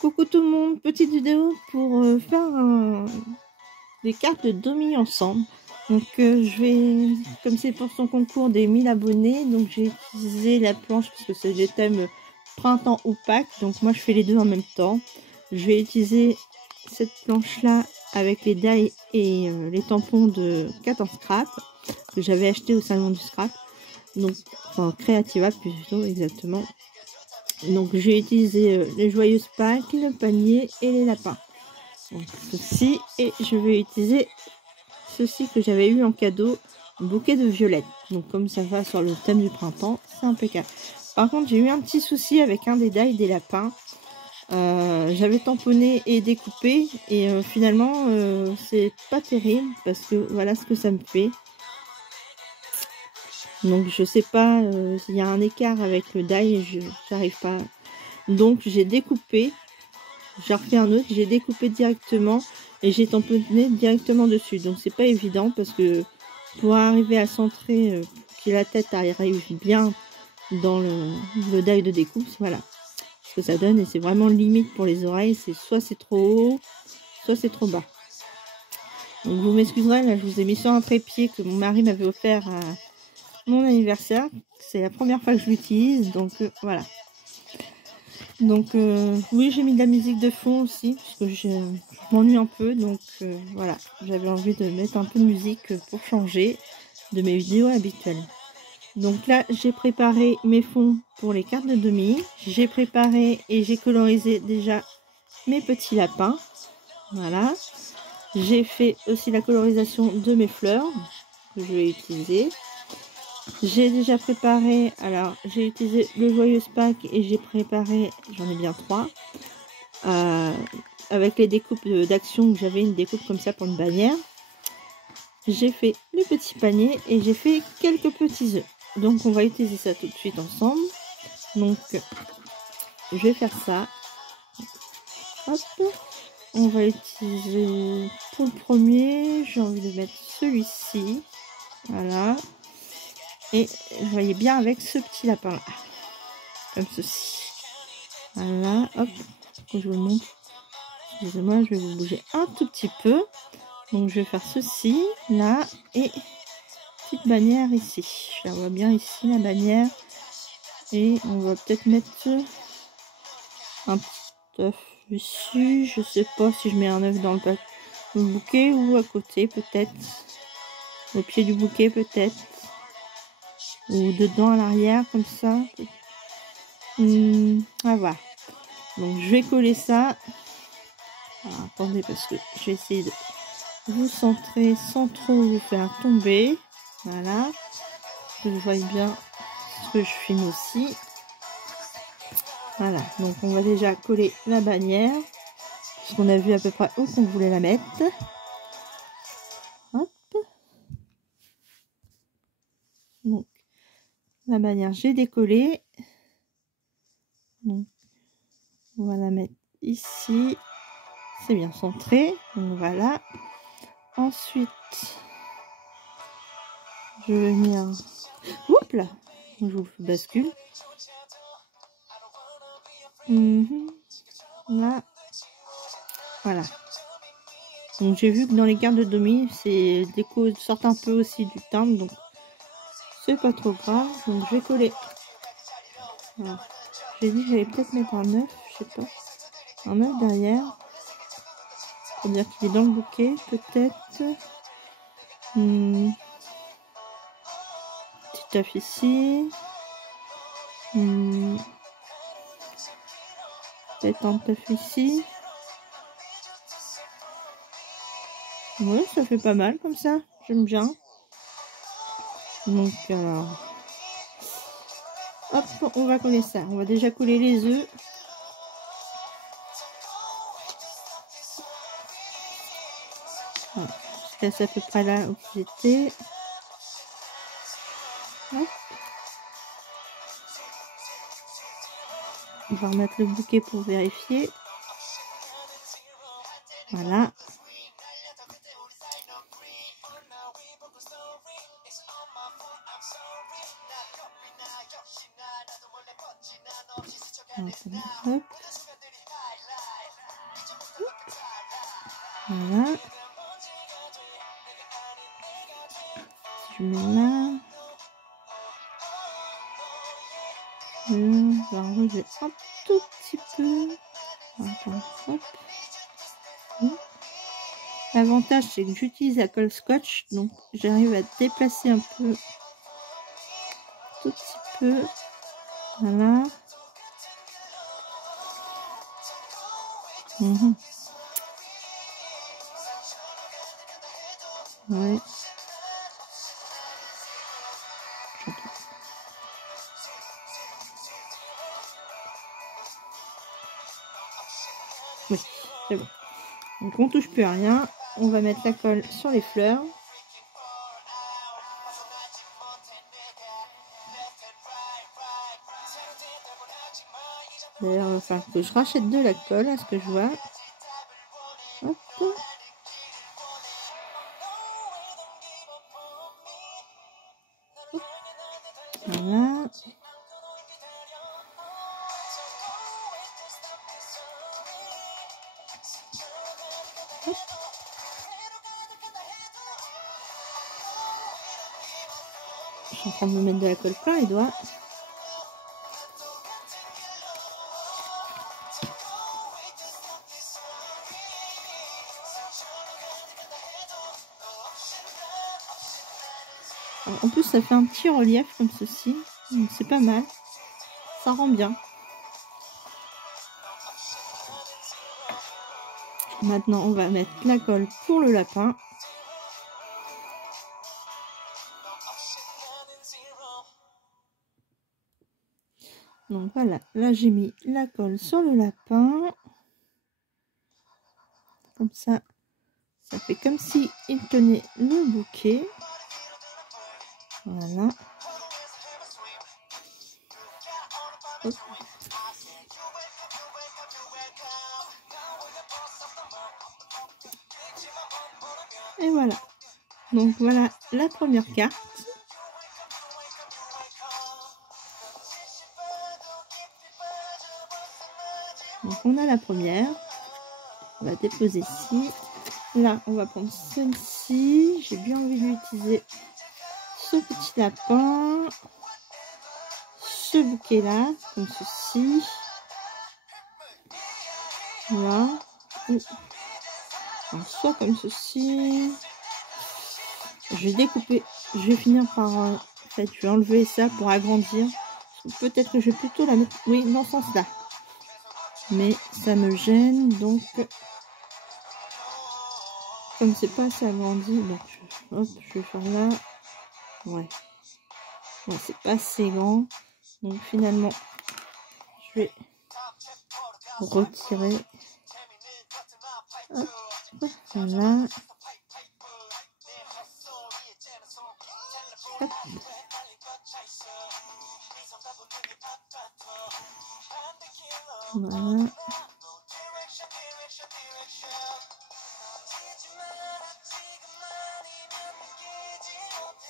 Coucou tout le monde, petite vidéo pour faire des cartes de Domi ensemble. Donc je vais, comme c'est pour son concours des 1000 abonnés, donc j'ai utilisé la planche parce que c'est des thèmes printemps ou Pâques. Donc moi je fais les deux en même temps. Je vais utiliser cette planche là avec les die et les tampons de 14 scrap que j'avais acheté au salon du scrap. Donc enfin Creativa plutôt exactement. Donc j'ai utilisé les joyeuses Pâques, le panier et les lapins. Donc ceci, et je vais utiliser ceci que j'avais eu en cadeau, un bouquet de violettes. Donc comme ça va sur le thème du printemps, c'est impeccable. Par contre j'ai eu un petit souci avec un des die des lapins. J'avais tamponné et découpé et finalement c'est pas terrible parce que voilà ce que ça me fait. Donc je sais pas s'il y a un écart avec le die et j'arrive pas. Donc j'ai découpé, j'ai refait un autre, j'ai découpé directement et j'ai tamponné directement dessus. Donc c'est pas évident parce que pour arriver à centrer, que la tête arrive bien dans le die de découpe, voilà ce que ça donne. Et c'est vraiment limite pour les oreilles, c'est soit c'est trop haut, soit c'est trop bas. Donc vous m'excuserez, là je vous ai mis sur un trépied que mon mari m'avait offert à mon anniversaire. C'est la première fois que je l'utilise, donc voilà. Donc oui, j'ai mis de la musique de fond aussi parce que je m'ennuie un peu, donc voilà, j'avais envie de mettre un peu de musique pour changer de mes vidéos habituelles. Donc là j'ai préparé mes fonds pour les cartes de Domi, j'ai préparé et j'ai colorisé déjà mes petits lapins, voilà. J'ai fait aussi la colorisation de mes fleurs que je vais utiliser. J'ai déjà préparé, alors j'ai utilisé le joyeuse Pâques et j'ai préparé, j'en ai bien 3, avec les découpes d'action que j'avais, une découpe comme ça pour une bannière. J'ai fait le petit panier et j'ai fait quelques petits œufs. Donc on va utiliser ça tout de suite ensemble. Donc je vais faire ça. Hop. On va utiliser pour le premier, j'ai envie de mettre celui-ci. Voilà. Et vous voyez bien avec ce petit lapin là. Comme ceci. Voilà. Hop. Je vous le montre. Excusez-moi, je vais vous bouger un tout petit peu. Donc je vais faire ceci, là, et petite bannière ici. Je la vois bien ici, la bannière. Et on va peut-être mettre un petit œuf ici. Je sais pas si je mets un œuf dans le bouquet ou à côté peut-être. Au pied du bouquet peut-être. Ou dedans à l'arrière comme ça. Ah voilà. Donc je vais coller ça. Alors, attendez parce que je vais essayer de vous centrer sans trop vous faire tomber. Voilà. Que je vois bien ce que je filme aussi. Voilà. Donc on va déjà coller la bannière. Parce qu'on a vu à peu près où qu'on voulait la mettre. Hop. Donc la bannière j'ai décollé. Donc on va la mettre ici. C'est bien centré. Donc voilà. Ensuite, je vais venir. Oups là. Je vous bascule. Là. Voilà. Donc j'ai vu que dans les cartes de Domi, ces décos sortent un peu aussi du timbre. Donc c'est pas trop grave. Donc je vais coller. Voilà. J'ai dit que j'allais peut-être mettre un œuf. Je sais pas. Un œuf derrière. Pour dire qu'il est dans le bouquet. Peut-être. Petit œuf ici. Peut-être un œuf ici. Ouais, ça fait pas mal comme ça. J'aime bien. Donc alors. Hop, on va coller ça. On va déjà coller les œufs. Voilà. Je laisse à peu près là où j'étais. Hop. On va remettre le bouquet pour vérifier. Voilà. Hop. Voilà. Je mets là. Je vais enlever un tout petit peu. Attends, hop. L'avantage, c'est que j'utilise la colle scotch, donc j'arrive à déplacer un peu, tout petit peu. Voilà. Ouais. Oui, c'est bon. Donc on touche plus à rien. On va mettre la colle sur les fleurs. D'ailleurs, il va falloir que je rachète de la colle, à ce que je vois. Hop. Voilà. Hop. Je suis en train de me mettre de la colle plein les doigts. Alors, en plus, ça fait un petit relief comme ceci. C'est pas mal. Ça rend bien. Maintenant, on va mettre la colle pour le lapin. Donc voilà, là j'ai mis la colle sur le lapin. Comme ça, ça fait comme si il tenait le bouquet. Voilà. Hop. Et voilà. Donc voilà la première carte. Donc on a la première. On va déposer ici. Là, on va prendre celle-ci. J'ai bien envie d'utiliser ce petit lapin. Ce bouquet-là, comme ceci. Voilà. Alors, soit comme ceci. Je vais découper. Je vais finir par... en fait, je vais enlever ça pour agrandir. Peut-être que je vais plutôt la mettre... Oui, dans ce sens-là. Mais ça me gêne, donc... Comme c'est pas assez agrandi, donc hop, je vais faire là. Ouais. Ouais, c'est pas assez grand. Donc finalement, je vais retirer. Hop, voilà. Hop. Voilà.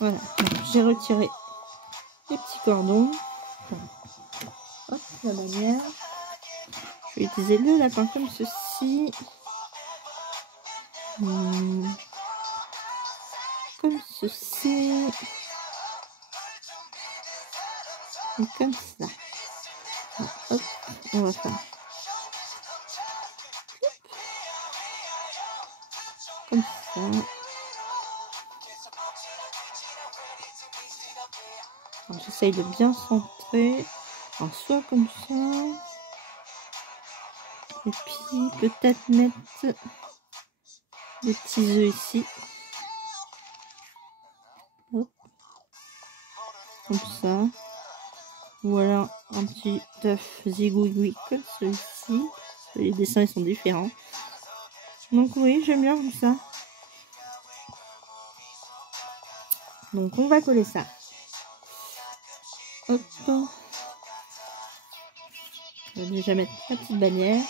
Voilà. J'ai retiré les petits cordons. Hop, la bannière. Je vais utiliser le lapin comme ceci. Comme ceci. Et comme ça. Hop, on va faire. Comme ça. J'essaye de bien centrer. Alors, soit comme ça. Et puis peut-être mettre des petits œufs ici. Hop. Comme ça. Voilà un petit œuf zigouigoui comme celui-ci. Les dessins ils sont différents. Donc oui, j'aime bien comme ça. Donc on va coller ça. Hop. Je vais déjà mettre la petite bannière.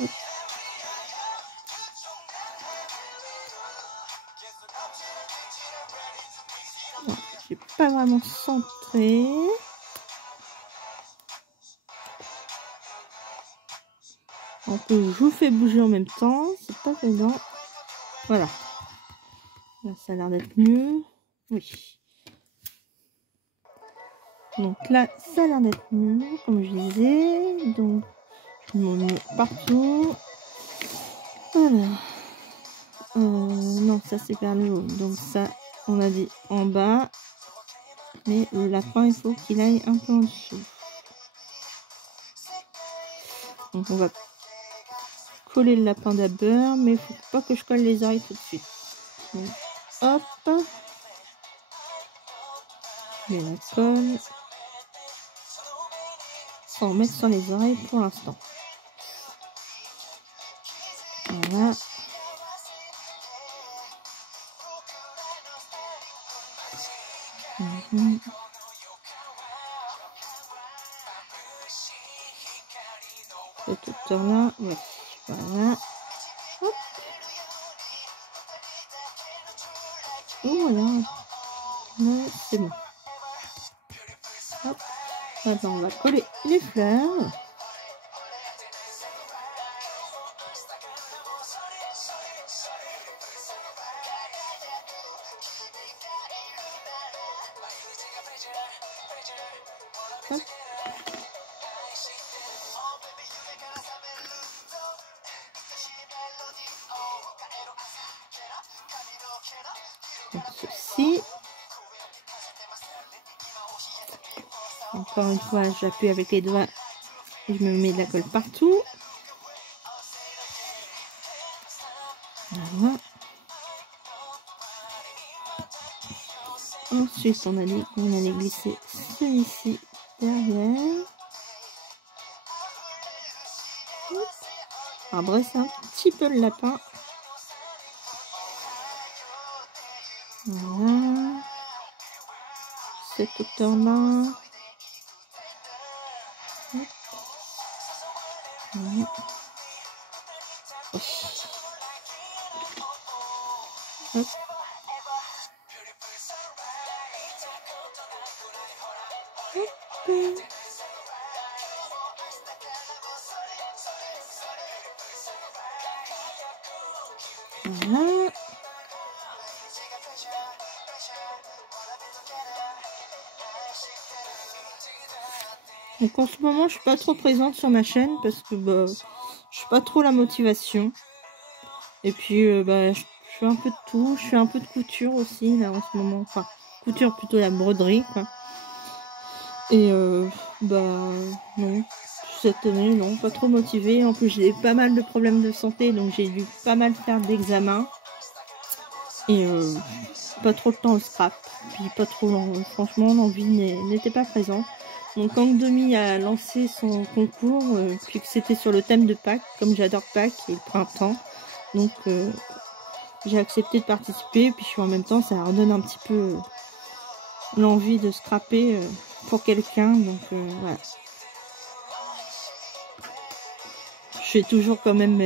Hop. j'ai pas vraiment centré. En plus, je vous fais bouger en même temps, c'est pas évident. Voilà. Là, ça a l'air d'être mieux. Oui. Donc là, ça a l'air d'être mieux, comme je disais. Donc, je me mets partout. Voilà. Non, ça c'est vers le haut. Donc ça, on a dit en bas. Mais le lapin, il faut qu'il aille un peu en dessous. Donc on va coller le lapin d'abord, mais il faut pas que je colle les oreilles tout de suite. Donc, hop. Je la colle. Sans mettre sur les oreilles pour l'instant. Voilà. Cette hauteur-là, oui. Voilà. Hop. Voilà. Là, c'est bon. Hop. Maintenant, on va coller les fleurs. Hop. Donc ceci. Encore une fois, j'appuie avec les doigts et je me mets de la colle partout. Voilà. Ensuite, on allait glisser celui-ci derrière. On va brosser un petit peu le lapin. Voilà. Cette hauteur-là. Voilà. Hop. Hop. Voilà. Donc en ce moment, je suis pas trop présente sur ma chaîne parce que bah, je suis pas trop la motivation. Et puis bah, je fais un peu de tout, je fais un peu de couture aussi là en ce moment. Enfin, couture plutôt la broderie quoi. Et bah non, cette année non, pas trop motivée. En plus j'ai pas mal de problèmes de santé, donc j'ai dû pas mal faire d'examens. Et pas trop de temps au scrap. Puis pas trop, franchement l'envie n'était pas présente. Donc quand Demi a lancé son concours, puis que c'était sur le thème de Pâques, comme j'adore Pâques et le printemps, donc j'ai accepté de participer. Puis en même temps ça redonne un petit peu l'envie de scraper pour quelqu'un. Donc voilà. Je fais toujours quand même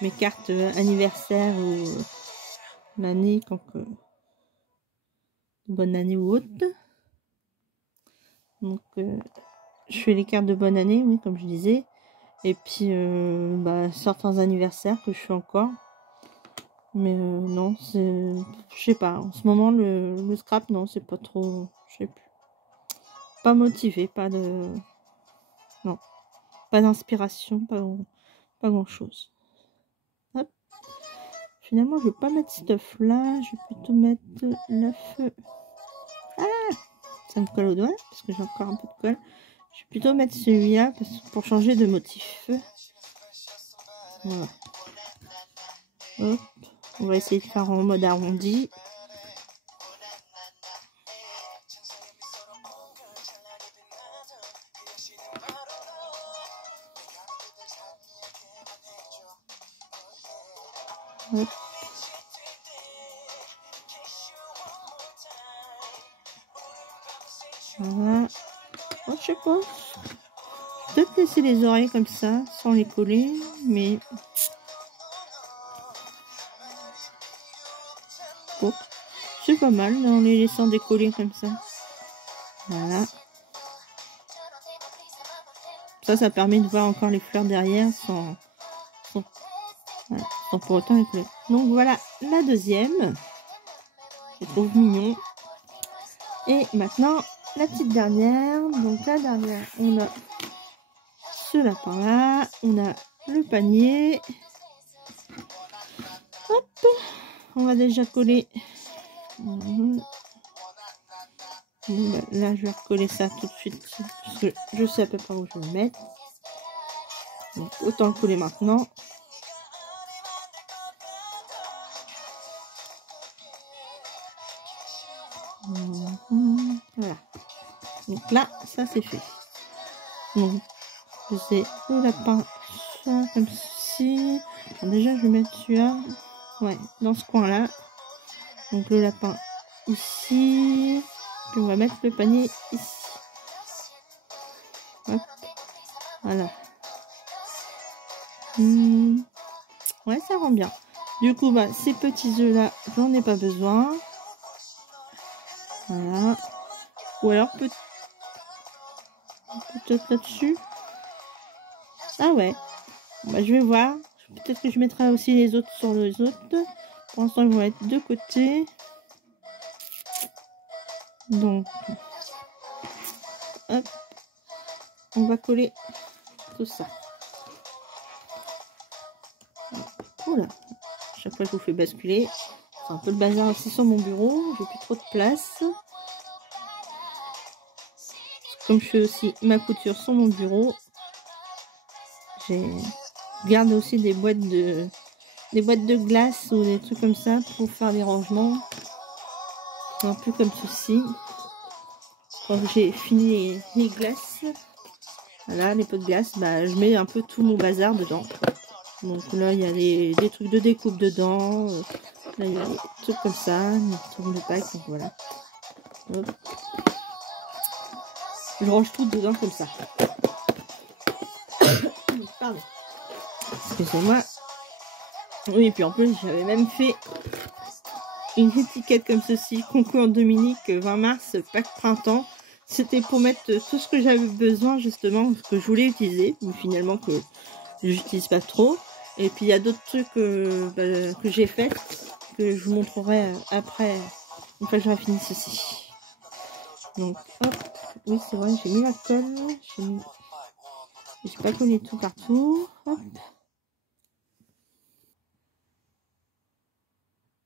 mes cartes anniversaire ou l'année quand bonne année ou autre. Donc je fais les cartes de bonne année, oui, comme je disais. Et puis bah, certains anniversaires que je fais encore. Mais non, c'est, je sais pas, en ce moment le scrap, non, c'est pas trop, je sais plus, pas motivé, pas de, non, pas d'inspiration, pas grand chose. Hop. Finalement je vais pas mettre cette œuf là, je vais plutôt mettre l'œuf. Ah, ça me colle au doigt parce que j'ai encore un peu de colle. Je vais plutôt mettre celui-là pour changer de motif. Voilà. Hop. On va essayer de faire en mode arrondi. Hop. Voilà. Oh, je sais pas. Je peux peut-être laisser les oreilles comme ça, sans les coller, mais... Bon, je sais c'est pas mal en les laissant décoller comme ça. Voilà. Ça permet de voir encore les fleurs derrière sans pour autant les coller. Donc voilà la deuxième. Je trouve mignon. Et maintenant, la petite dernière. Donc la dernière, on a ce lapin là. On a le panier. Hop. On va déjà coller. Là, je vais recoller ça tout de suite. Parce que je sais à peu près où je vais le mettre. Donc autant le coller maintenant. Voilà. Donc là, ça c'est fait. Donc, je sais le lapin, ça comme ceci. Alors déjà, je vais mettre celui-là. Ouais, dans ce coin-là. Donc le lapin ici. Puis on va mettre le panier ici. Hop. Voilà. Ouais, ça rend bien. Du coup, bah, ces petits œufs-là, j'en ai pas besoin. Voilà. Ou alors peut-être là-dessus. Ah ouais. Bah, je vais voir. Peut-être que je mettrai aussi les autres sur les autres. Pour l'instant, ils vont être de côté. Donc, hop. On va coller tout ça. Oula. Chaque fois, je vous fais basculer. C'est un peu le bazar aussi sur mon bureau. J'ai plus trop de place. Comme je fais aussi ma couture sur mon bureau, je garde aussi des boîtes de glace ou des trucs comme ça pour faire des rangements. Un peu comme ceci. Quand j'ai fini les glaces, voilà, les pots de glace, bah, je mets un peu tout mon bazar dedans. Donc là, il y a des trucs de découpe dedans. Là, il y a des trucs comme ça, une tourne de pack, donc voilà. Hop. Je range tout dedans comme ça. Pardon. Excusez-moi. Oui, et puis en plus, j'avais même fait une étiquette comme ceci, concours Dominique 20 mars, Pâques printemps. C'était pour mettre tout ce que j'avais besoin, justement, ce que je voulais utiliser, mais finalement que j'utilise pas trop. Et puis il y a d'autres trucs que j'ai fait, que je vous montrerai après, une fois que j'aurai fini ceci. Donc, hop, oui, c'est vrai, j'ai mis la colle, j'ai pas collé tout partout, hop.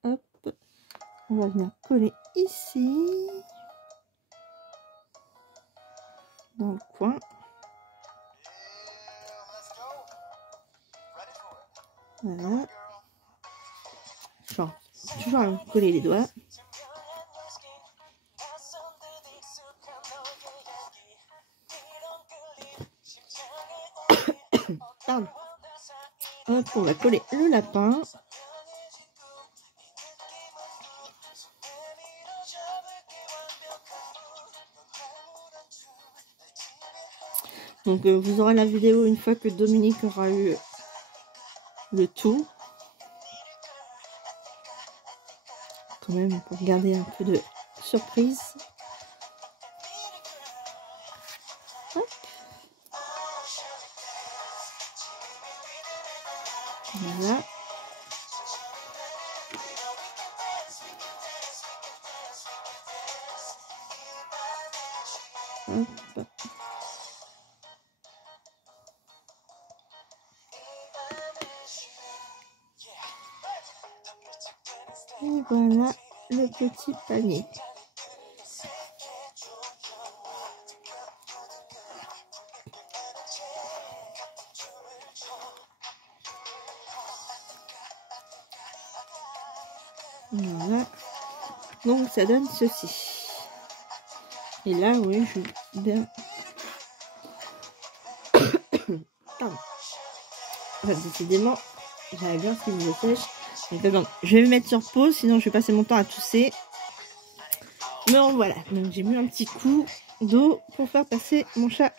Hop, on va venir coller ici, dans le coin. Voilà. Genre, toujours à coller les doigts. Pardon. Hop, on va coller le lapin. Donc vous aurez la vidéo une fois que Dominique aura eu le tout. Quand même pour garder un peu de surprise. Hop. Voilà. Hop. Et voilà le petit panier. Voilà. Donc ça donne ceci. Et là, oui, je bien. Pardon. Enfin, décidément, j'avais bien ce qui me sèche. Donc, je vais me mettre sur pause, sinon je vais passer mon temps à tousser. Bon, voilà. Donc j'ai mis un petit coup d'eau pour faire passer mon chat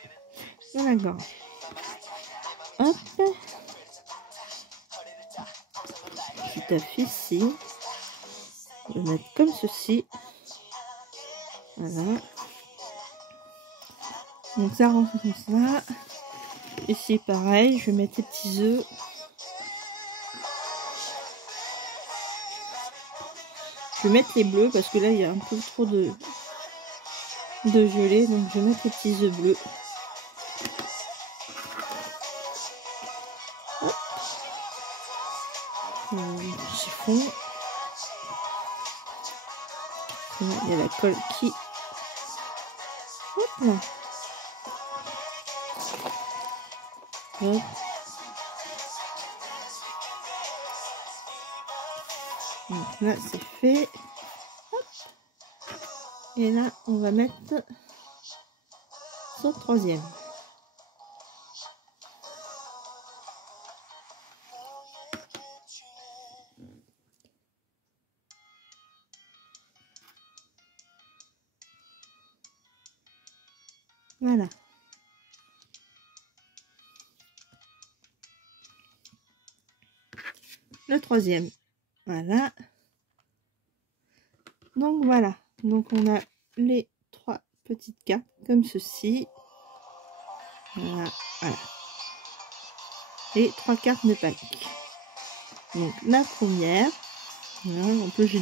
dans la gorge. Hop. Petit œuf ici. Je vais mettre comme ceci. Voilà. Donc ça rentre comme ça. Ici pareil, je vais mettre les petits œufs. Je vais mettre les bleus parce que là il y a un peu trop de gelée, donc je vais mettre les petits œufs bleus. Chiffon. Il y a la colle qui... Hop là. Hop. Donc là c'est fait. Hop. Et là on va mettre son troisième. Voilà. Le troisième. Voilà. Donc voilà. Donc on a les 3 petites cartes comme ceci. Voilà. Voilà. Et 3 cartes de Pâques. Donc la première. Voilà. En plus j'ai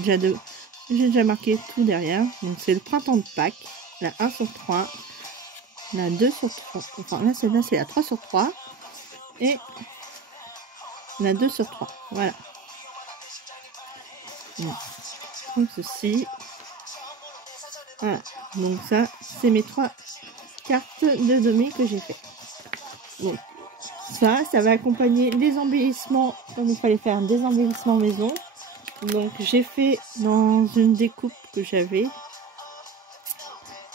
déjà marqué tout derrière. Donc c'est le printemps de Pâques. La 1 sur 3. La 2 sur 3. Enfin là celle-là c'est la 3 sur 3. Et la 2 sur 3. Voilà. Donc, comme ceci. Voilà. Donc ça c'est mes 3 cartes de demi que j'ai fait. Donc ça va accompagner les embellissements comme il fallait faire des embellissements maison. Donc j'ai fait dans une découpe que j'avais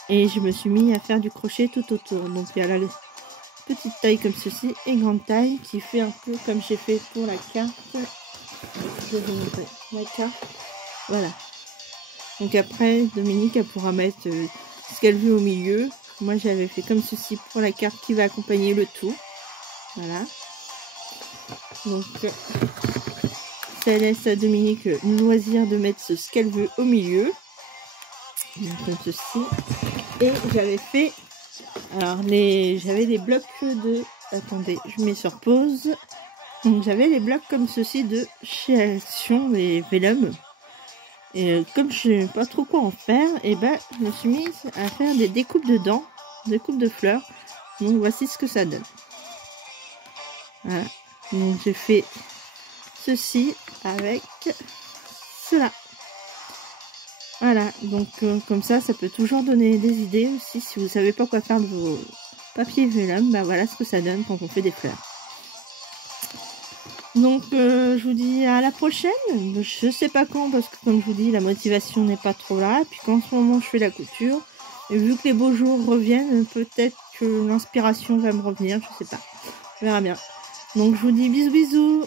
et je me suis mis à faire du crochet tout autour. Donc il y a la petite taille comme ceci et grande taille qui fait un peu comme j'ai fait pour la carte. Je vais vous montrer la carte. Voilà. Donc après Dominique elle pourra mettre ce qu'elle veut au milieu. Moi j'avais fait comme ceci pour la carte qui va accompagner le tout. Voilà. Donc ça laisse à Dominique le loisir de mettre ce qu'elle veut au milieu. Donc, comme ceci. Et j'avais fait... Alors j'avais des blocs de... Attendez, je mets sur pause. Donc j'avais les blocs comme ceci de chez Action, les Vellum. Et comme je ne sais pas trop quoi en faire, et ben je me suis mise à faire des découpes dedans. Découpes de fleurs. Donc voici ce que ça donne. Voilà. Donc j'ai fait ceci avec cela. Voilà, donc comme ça peut toujours donner des idées aussi. Si vous savez pas quoi faire de vos papiers vellum, bah voilà ce que ça donne quand on fait des fleurs. Donc je vous dis à la prochaine. Je sais pas quand parce que comme je vous dis la motivation n'est pas trop là. Puis qu'en ce moment je fais la couture. Et vu que les beaux jours reviennent, peut-être que l'inspiration va me revenir, je sais pas. On verra bien. Donc je vous dis bisous bisous.